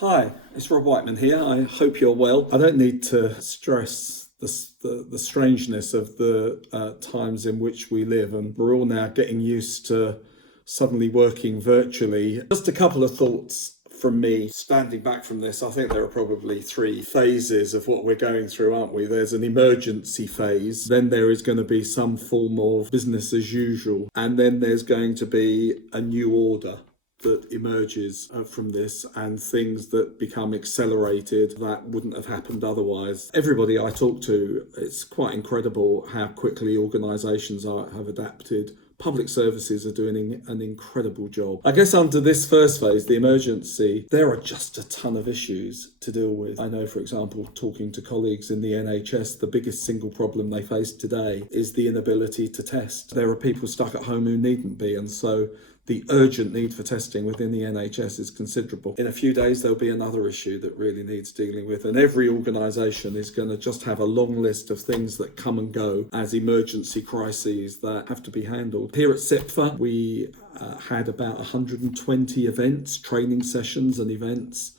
Hi, it's Rob Whiteman here. I hope you're well. I don't need to stress the strangeness of the times in which we live, and we're all now getting used to suddenly working virtually. Just a couple of thoughts from me standing back from this. I think there are probably three phases of what we're going through, aren't we? There's an emergency phase, then there is going to be some form of business as usual, and then there's going to be a new order that emerges from this, and things that become accelerated that wouldn't have happened otherwise. Everybody I talk to, it's quite incredible how quickly organisations have adapted. Public services are doing an incredible job. I guess under this first phase, the emergency, there are just a ton of issues to deal with. I know, for example, talking to colleagues in the NHS, the biggest single problem they face today is the inability to test. There are people stuck at home who needn't be, and so the urgent need for testing within the NHS is considerable. In a few days, there'll be another issue that really needs dealing with, and every organisation is going to just have a long list of things that come and go as emergency crises that have to be handled. Here at CIPFA, we had about 120 events, training sessions and events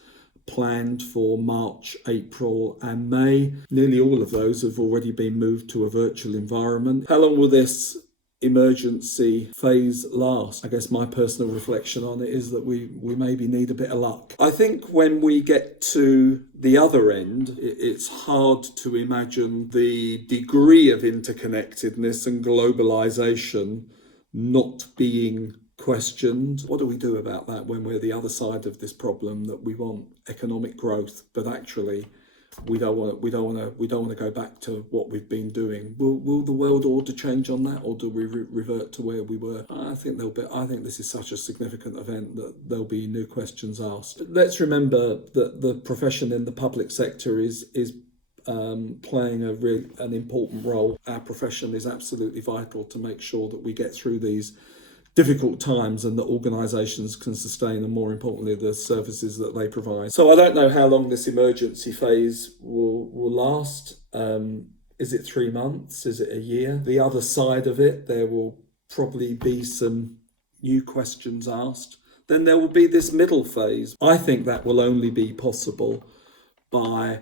planned for March, April and May. Nearly all of those have already been moved to a virtual environment. How long will this emergency phase last? I guess my personal reflection on it is that we maybe need a bit of luck. I think when we get to the other end, it's hard to imagine the degree of interconnectedness and globalization not being questioned. What do we do about that when we're the other side of this problem, that we want economic growth, but actually we don't want to go back to what we've been doing? Will the world order change on that, or do we revert to where we were? I think this is such a significant event that there'll be new questions asked. But let's remember that the profession in the public sector is playing an important role. Our profession is absolutely vital to make sure that we get through these difficult times and that organisations can sustain, and more importantly, the services that they provide. So I don't know how long this emergency phase will last. Is it 3 months? Is it a year? The other side of it, there will probably be some new questions asked. Then there will be this middle phase. I think that will only be possible by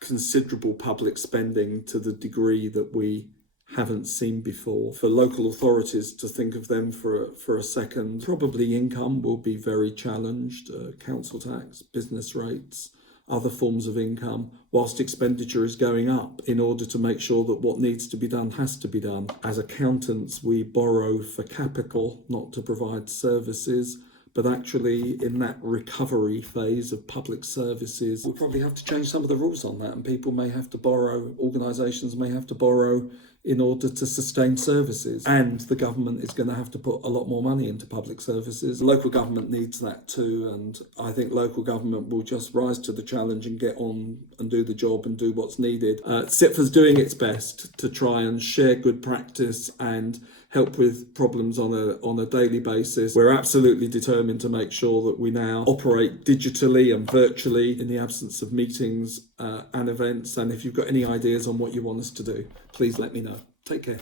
considerable public spending to the degree that we haven't seen before. For local authorities to think of them for a second, probably income will be very challenged. Council tax, business rates, other forms of income, whilst expenditure is going up in order to make sure that what needs to be done has to be done. As accountants, we borrow for capital, not to provide services. But actually, in that recovery phase of public services, we'll probably have to change some of the rules on that, and people may have to borrow, organisations may have to borrow in order to sustain services. And the government is going to have to put a lot more money into public services. Local government needs that too, and I think local government will just rise to the challenge and get on and do the job and do what's needed. CIPFA's doing its best to try and share good practice and help with problems on a daily basis. We're absolutely determined to make sure that we now operate digitally and virtually in the absence of meetings and events. And if you've got any ideas on what you want us to do, please let me know. Take care.